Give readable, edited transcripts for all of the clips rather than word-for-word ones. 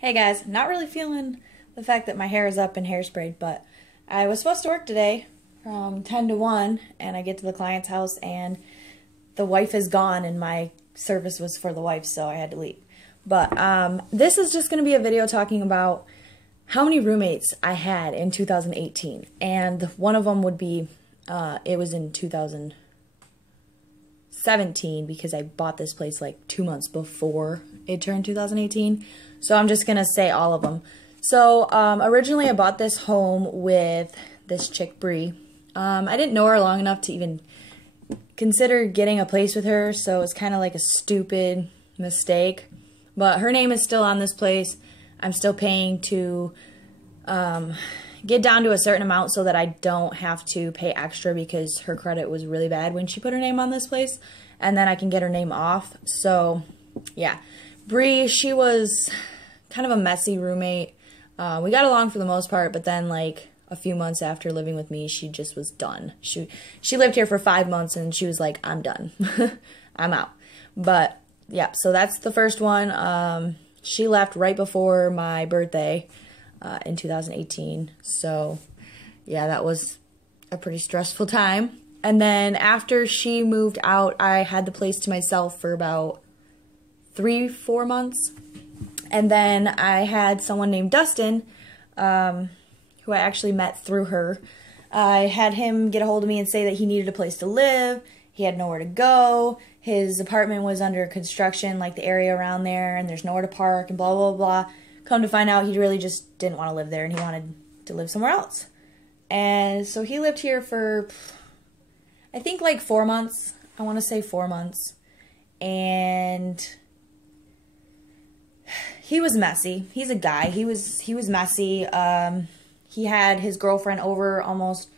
Hey guys, not really feeling the fact that my hair is up and hairsprayed, but I was supposed to work today from 10 to 1, and I get to the client's house and the wife is gone and my service was for the wife, so I had to leave. But this is just going to be a video talking about how many roommates I had in 2018, and one of them would be, it was in 2017 because I bought this place like 2 months before it turned 2018. So I'm just going to say all of them. So originally I bought this home with this chick, Bree. I didn't know her long enough to even consider getting a place with her, so it's kind of like a stupid mistake. But her name is still on this place. I'm still paying to get down to a certain amount so that I don't have to pay extra because her credit was really bad when she put her name on this place. And then I can get her name off. So, yeah. Bree, she was kind of a messy roommate. We got along for the most part, but then like a few months after living with me, she just was done. She lived here for 5 months and she was like, I'm done. I'm out. But yeah, so that's the first one. She left right before my birthday in 2018. So yeah, that was a pretty stressful time. And then after she moved out, I had the place to myself for about 3-4 months. And then I had someone named Dustin, who I actually met through her. I had him get a hold of me and say that he needed a place to live. He had nowhere to go. His apartment was under construction, like the area around there, and there's nowhere to park and blah, blah, blah. Come to find out, he really just didn't want to live there and he wanted to live somewhere else. And so he lived here for, I think like 4 months. I want to say 4 months. And he was messy. He's a guy. He was messy. He had his girlfriend over almost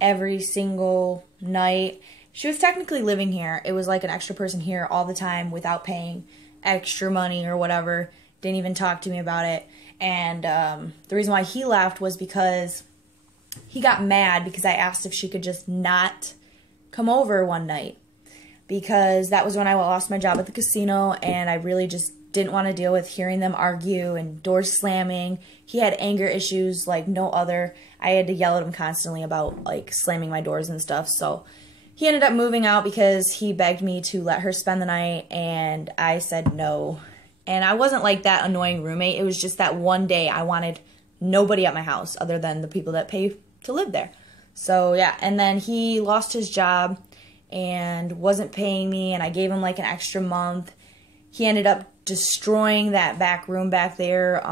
every single night. She was technically living here. It was like an extra person here all the time without paying extra money or whatever. Didn't even talk to me about it. And the reason why he left was because he got mad because I asked if she could just not come over one night. Because that was when I lost my job at the casino and I really just didn't want to deal with hearing them argue and doors slamming. He had anger issues like no other. I had to yell at him constantly about like slamming my doors and stuff. So he ended up moving out because he begged me to let her spend the night and I said no. And I wasn't like that annoying roommate. It was just that one day I wanted nobody at my house other than the people that pay to live there. So yeah, and then he lost his job and wasn't paying me and I gave him like an extra month. He ended up destroying that back room back there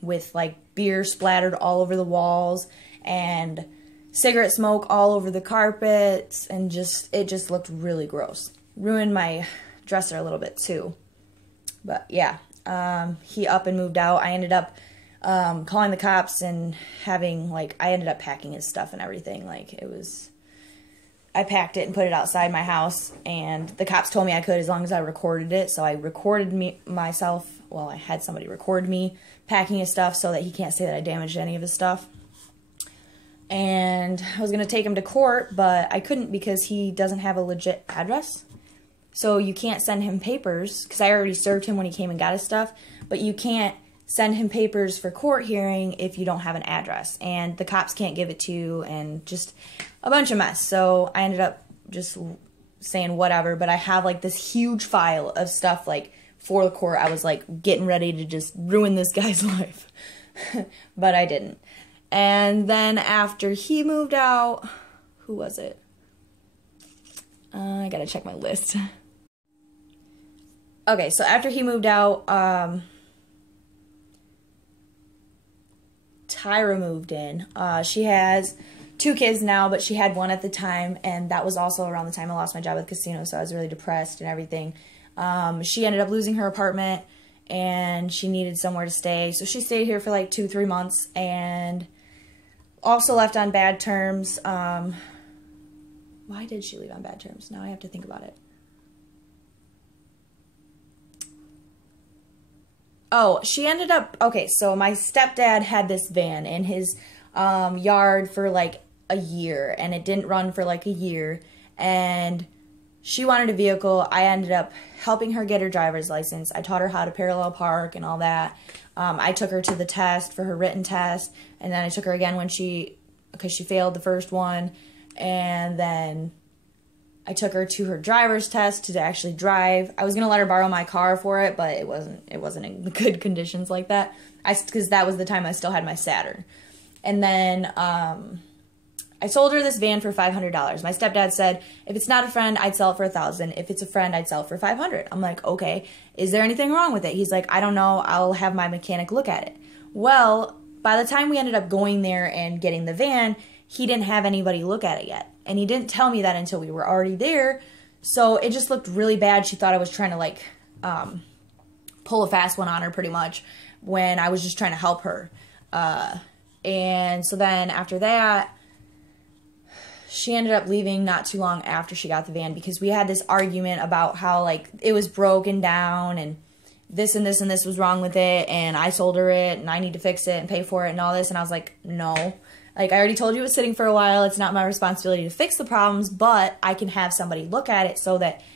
with like beer splattered all over the walls and cigarette smoke all over the carpets, and it just looked really gross. Ruined my dresser a little bit too. But yeah, he up and moved out. I ended up calling the cops and having like, I ended up packing his stuff and everything. Like it was, I packed it and put it outside my house, and the cops told me I could as long as I recorded it. So I recorded myself. Well, I had somebody record me packing his stuff so that he can't say that I damaged any of his stuff. And I was going to take him to court, but I couldn't because he doesn't have a legit address. So you can't send him papers, because I already served him when he came and got his stuff, but you can't send him papers for court hearing if you don't have an address, and the cops can't give it to you, and just a bunch of mess. So I ended up just saying whatever, but I have like this huge file of stuff like for the court. I was like getting ready to just ruin this guy's life, but I didn't. And then after he moved out, who was it? I gotta check my list. Okay, so after he moved out, Tyra moved in. She has 2 kids now, but she had 1 at the time, and that was also around the time I lost my job at the casino, so I was really depressed and everything. She ended up losing her apartment, and she needed somewhere to stay, so she stayed here for like 2-3 months, and also left on bad terms. Why did she leave on bad terms? Now I have to think about it. Oh, she ended up, okay, so my stepdad had this van in his yard for like a year, and it didn't run for like a year, and She wanted a vehicle. I ended up helping her get her driver's license. I taught her how to parallel park and all that. I took her to the test for her written test, and then I took her again because she failed the first one, and then I took her to her driver's test to actually drive. I was gonna let her borrow my car for it, but it wasn't in good conditions like that. Because that was the time I still had my Saturn, and then I sold her this van for $500. My stepdad said, if it's not a friend, I'd sell it for $1,000. If it's a friend, I'd sell it for $500. I'm like, okay, is there anything wrong with it? He's like, I don't know. I'll have my mechanic look at it. Well, by the time we ended up going there and getting the van, he didn't have anybody look at it yet. And he didn't tell me that until we were already there. So it just looked really bad. She thought I was trying to like pull a fast one on her pretty much when I was just trying to help her. And so then after that, she ended up leaving not too long after she got the van because we had this argument about how, like, it was broken down and this and this and this was wrong with it, and I sold her it, and I need to fix it and pay for it and all this, and I was like, no. Like, I already told you it was sitting for a while. It's not my responsibility to fix the problems, but I can have somebody look at it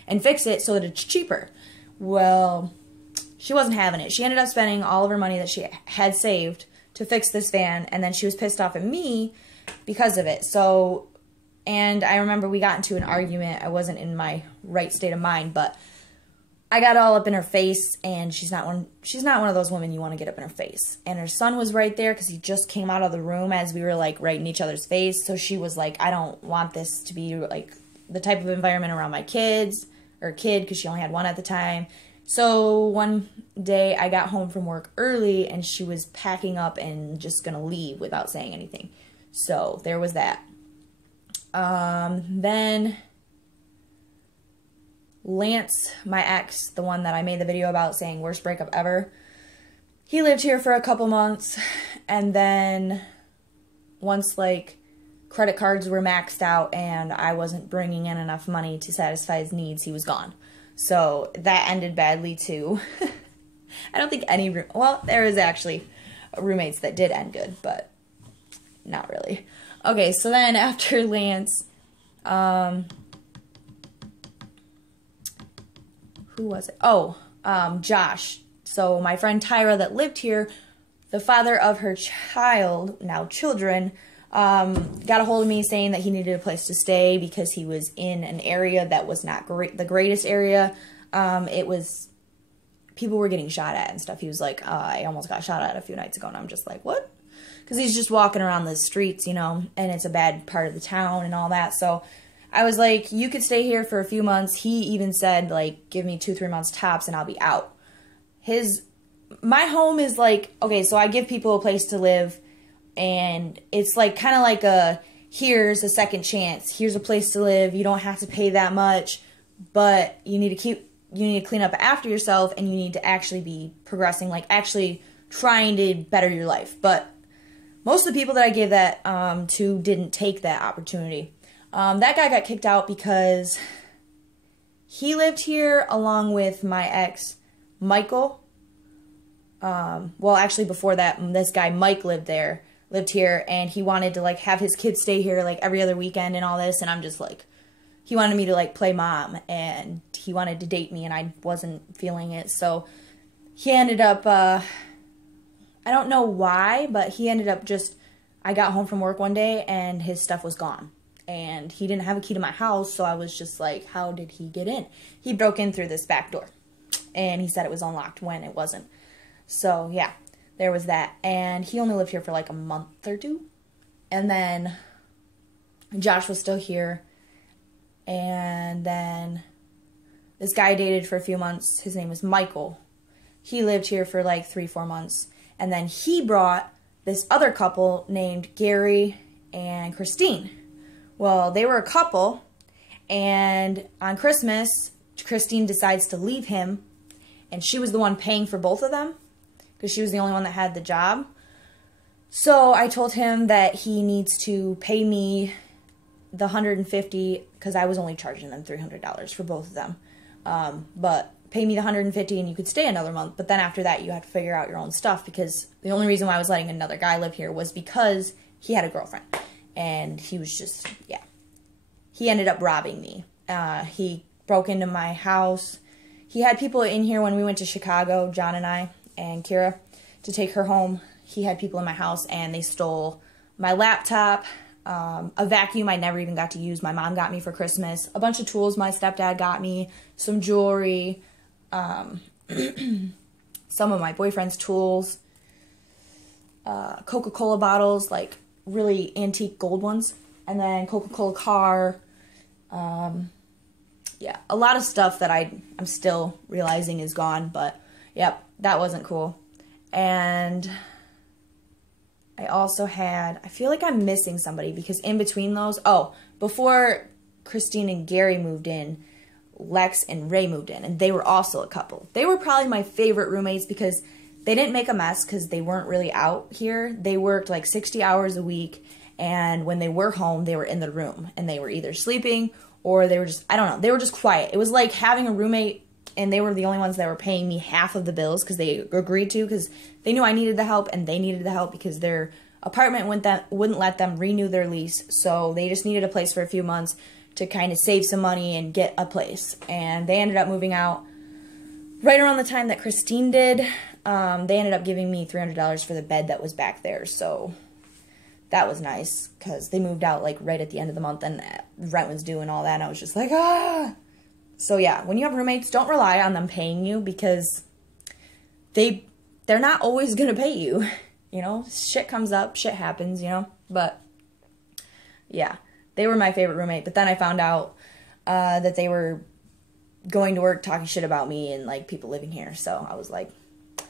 and fix it so that it's cheaper. Well, she wasn't having it. She ended up spending all of her money that she had saved to fix this van, and then she was pissed off at me because of it. So... And I remember we got into an argument. I wasn't in my right state of mind, but I got all up in her face, and she's not one of those women you want to get up in her face. And her son was right there because he just came out of the room as we were like right in each other's face. So she was like, I don't want this to be like the type of environment around my kid, because she only had one at the time. So one day I got home from work early, and she was packing up and just gonna leave without saying anything. So there was that. Then Lance, my ex, the one that I made the video about saying worst breakup ever, he lived here for a couple months, and then once like credit cards were maxed out and I wasn't bringing in enough money to satisfy his needs, he was gone. So that ended badly too. I don't think there was actually roommates that did end good, but not really. Okay, so then after Lance, who was it? Oh, Josh. So my friend Tyra that lived here, the father of her children, got a hold of me saying that he needed a place to stay because he was in an area that was not the greatest area. People were getting shot at and stuff. He was like, I almost got shot at a few nights ago, and I'm just like, what? Because he's just walking around the streets, and it's a bad part of the town and all that. So I was like, you could stay here for a few months. He even said, like, give me 2-3 months tops and I'll be out. My home is like, okay, so I give people a place to live, and it's like kind of like here's a second chance. Here's a place to live. You don't have to pay that much, but you need to clean up after yourself, and you need to actually be progressing, like actually trying to better your life. But most of the people that I gave that to didn't take that opportunity. That guy got kicked out because he lived here along with my ex, Michael. Well, actually before that, this guy Mike lived here, and he wanted to like have his kids stay here like every other weekend and all this, and I'm just like, he wanted me to like play mom, and he wanted to date me, and I wasn't feeling it. So he ended up, I don't know why, but he ended up I got home from work one day and his stuff was gone. And he didn't have a key to my house, so I was just like, how did he get in? He broke in through this back door, and he said it was unlocked when it wasn't. So yeah, there was that. And he only lived here for like a month or two. And then Josh was still here. And then this guy I dated for a few months. His name was Michael. He lived here for like 3-4 months. And then he brought this other couple named Gary and Christine. Well, they were a couple, and on Christmas, Christine decides to leave him, and she was the one paying for both of them because she was the only one that had the job. So I told him that he needs to pay me the $150 because I was only charging them $300 for both of them. But pay me the $150 and you could stay another month. But then after that, you have to figure out your own stuff, because the only reason why I was letting another guy live here was because he had a girlfriend. And he was just, yeah. He ended up robbing me. He broke into my house. He had people in here when we went to Chicago, John and I, and Kira, to take her home. He had people in my house, and they stole my laptop, a vacuum I never even got to use. My mom got me for Christmas. A bunch of tools my stepdad got me. Some jewelry. Some of my boyfriend's tools. Coca-Cola bottles, like really antique gold ones. And then Coca-Cola car. Yeah, a lot of stuff that I'm still realizing is gone. But, yep, that wasn't cool. And I also had, I feel like I'm missing somebody because in between those, before Christine and Gary moved in, Lex and Ray moved in, and they were also a couple. They were probably my favorite roommates because they didn't make a mess because they weren't really out here. They worked like 60 hours a week, and when they were home, they were in the room, and they were either sleeping or they were just, I don't know, they were just quiet. It was like having a roommate, and they were the only ones that were paying me half of the bills because they agreed to, because they knew I needed the help and they needed the help because their apartment wouldn't let them renew their lease. So they just needed a place for a few months to kind of save some money and get a place. And they ended up moving out right around the time that Christine did. They ended up giving me $300 for the bed that was back there. So that was nice because they moved out like right at the end of the month and rent was due and all that. And I was just like, ah. So yeah, when you have roommates, don't rely on them paying you because they're not always going to pay you. You know, shit comes up, shit happens, you know. But yeah, they were my favorite roommate. But then I found out that they were going to work talking shit about me and like people living here. So I was like,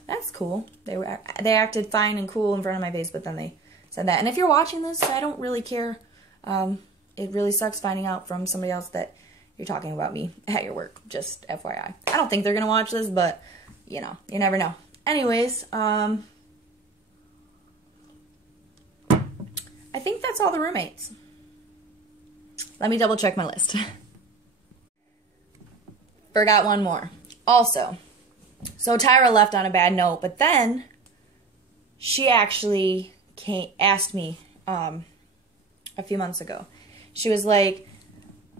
that's cool. They acted fine and cool in front of my face, but then they said that. And if you're watching this, I don't really care. It really sucks finding out from somebody else that you're talking about me at your work. Just FYI. I don't think they're going to watch this, but, you know, you never know. Anyways, I think that's all the roommates. Let me double check my list. Forgot one more. Also, so Tyra left on a bad note, but then she actually asked me a few months ago. She was like,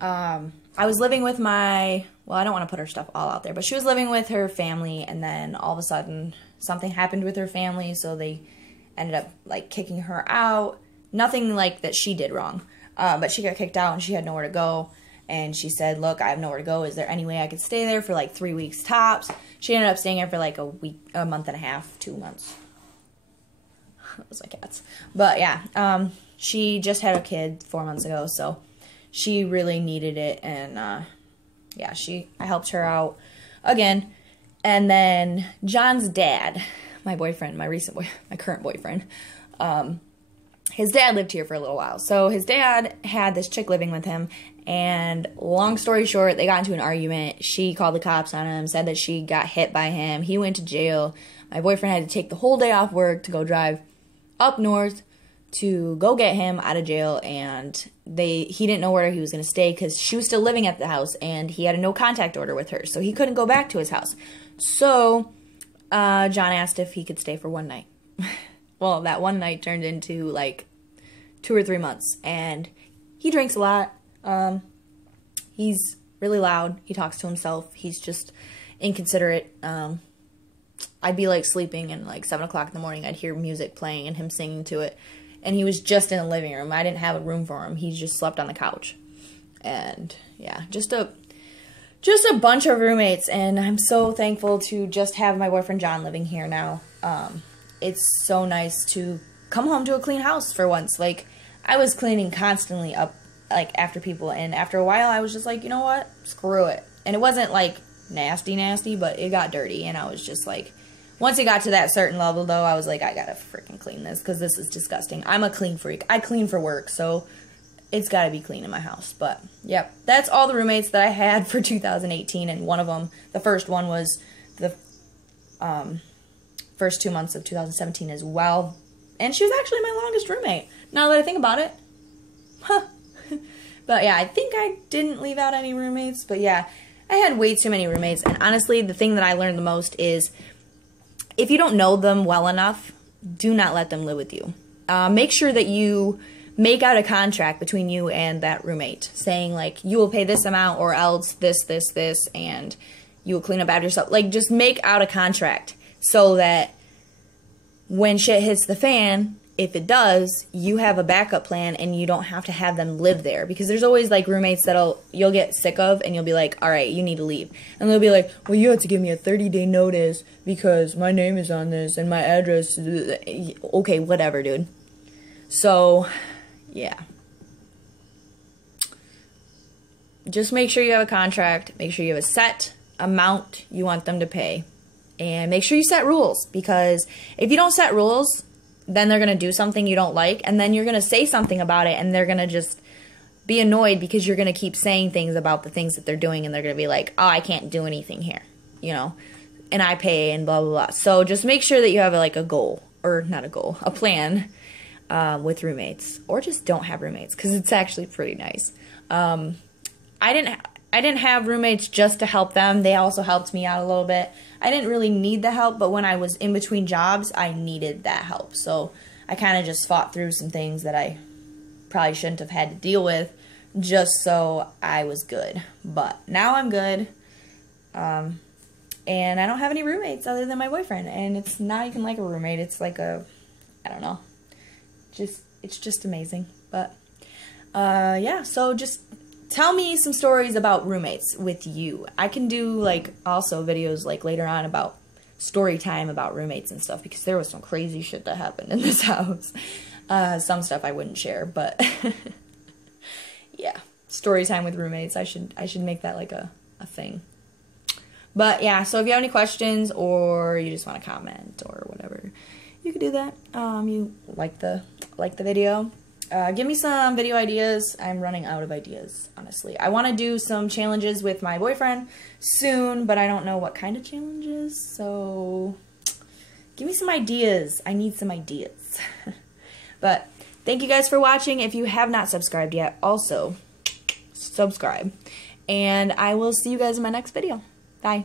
I was living with I don't want to put her stuff all out there, but she was living with her family, and then all of a sudden something happened with her family, so they ended up like kicking her out. Nothing like that she did wrong, but she got kicked out and she had nowhere to go. And she said, look, I have nowhere to go. Is there any way I could stay there for like 3 weeks tops? She ended up staying there for like a month and a half, 2 months. Those are my cats. But yeah, she just had a kid 4 months ago, so she really needed it. And yeah, I helped her out again. And then John's dad, my boyfriend, my current boyfriend, his dad lived here for a little while. So his dad had this chick living with him, and long story short, they got into an argument. She called the cops on him, said that she got hit by him. He went to jail. My boyfriend had to take the whole day off work to go drive up north to go get him out of jail, and he didn't know where he was going to stay because she was still living at the house, and he had a no contact order with her, so he couldn't go back to his house. So John asked if he could stay for one night. Well, that one night turned into like 2 or 3 months, and he drinks a lot. He's really loud. He talks to himself. He's just inconsiderate. I'd be like sleeping, and like 7 o'clock in the morning, I'd hear music playing and him singing to it. And he was just in the living room. I didn't have a room for him. He just slept on the couch. And yeah, just a bunch of roommates. And I'm so thankful to just have my boyfriend John living here now. It's so nice to come home to a clean house for once. Like, I was cleaning constantly up, like, after people, and after a while, I was just like, you know what, screw it. And it wasn't, like, nasty, but it got dirty, and I was just like, once it got to that certain level, though, I was like, I gotta freaking clean this, because this is disgusting. I'm a clean freak. I clean for work, so it's gotta be clean in my house. But, yep, that's all the roommates that I had for 2018, and one of them, the first one was the, first 2 months of 2017 as well. And she was actually my longest roommate, now that I think about it. Huh. But yeah, I think I didn't leave out any roommates. But yeah, I had way too many roommates. And honestly, the thing that I learned the most is if you don't know them well enough, do not let them live with you. Make sure that you make out a contract between you and that roommate saying, like, you will pay this amount or else this, and you will clean up after yourself. Like, just make out a contract so that when shit hits the fan, if it does, you have a backup plan and you don't have to have them live there. Because there's always, like, roommates you'll get sick of and you'll be like, all right, you need to leave. And they'll be like, well, you have to give me a 30-day notice because my name is on this and my address. Okay, whatever, dude. So, yeah. Just make sure you have a contract. Make sure you have a set amount you want them to pay. And make sure you set rules. Because if you don't set rules, then they're going to do something you don't like. And then you're going to say something about it. And they're going to just be annoyed because you're going to keep saying things about the things that they're doing. And they're going to be like, oh, I can't do anything here. You know. And I pay and blah, blah, blah. So just make sure that you have, like, a goal. Or not a goal. A plan. With roommates, or just don't have roommates, because it's actually pretty nice. I didn't have roommates just to help them. They also helped me out a little bit. I didn't really need the help, but when I was in between jobs, I needed that help. So I kind of just fought through some things that I probably shouldn't have had to deal with, just so I was good. But now I'm good, and I don't have any roommates other than my boyfriend. And it's not even like a roommate. It's like a, I don't know. It's just amazing. But yeah, so just tell me some stories about roommates with you. I can do, like, also videos, like, later on about story time about roommates and stuff, because there was some crazy shit that happened in this house. Some stuff I wouldn't share, but yeah, story time with roommates. I should make that like a thing. But yeah, so if you have any questions or you just want to comment or whatever, you can do that. You like the video. Give me some video ideas. I'm running out of ideas, honestly. I want to do some challenges with my boyfriend soon, but I don't know what kind of challenges, so give me some ideas. I need some ideas. But thank you guys for watching. If you have not subscribed yet, also subscribe. And I will see you guys in my next video. Bye.